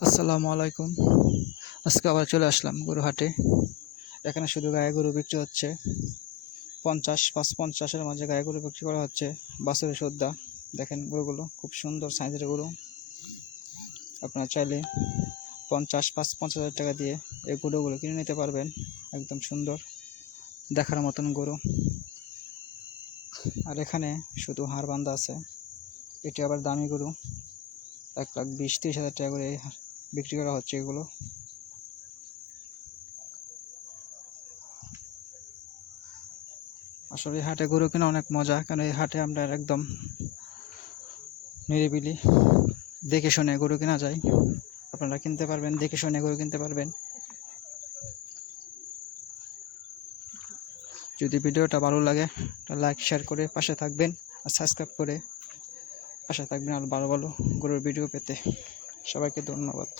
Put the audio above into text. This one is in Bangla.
আসসালামু আলাইকুম। আজকে আবার চলে আসলাম গরু হাটে। এখানে শুধু গায়ে গরু বিক্রি হচ্ছে। ৫০-৫০-এর মাঝে গায়ে গরু বিক্রি করা হচ্ছে। বাছুরের সদ্যা দেখেন, গরুগুলো খুব সুন্দর সাইজের গরু। আপনারা চাইলে ৫০-৫০,০০০ টাকা দিয়ে এই গরুগুলো কিনে নিতে পারবেন। একদম সুন্দর দেখার মতন গরু। আর এখানে শুধু হাড় বান্ধা আছে। এটি আবার দামি গরু, ১,২০,০০০-৩০,০০০ টাকা করে বিক্রি করা হচ্ছে এগুলো। আসলে এই হাটে গরু কেনা অনেক মজা, কারণ এই হাটে আমরা একদম নিরিবিলি দেখে শুনে গরু কেনা যায়। আপনারা কিনতে পারবেন, দেখে শুনে গরু কিনতে পারবেন। যদি ভিডিওটা ভালো লাগে লাইক শেয়ার করে পাশে থাকবেন, আর সাবস্ক্রাইব করে পাশে থাকবেন আর ভালো ভালো গরুর ভিডিও পেতে। সবাইকে ধন্যবাদ।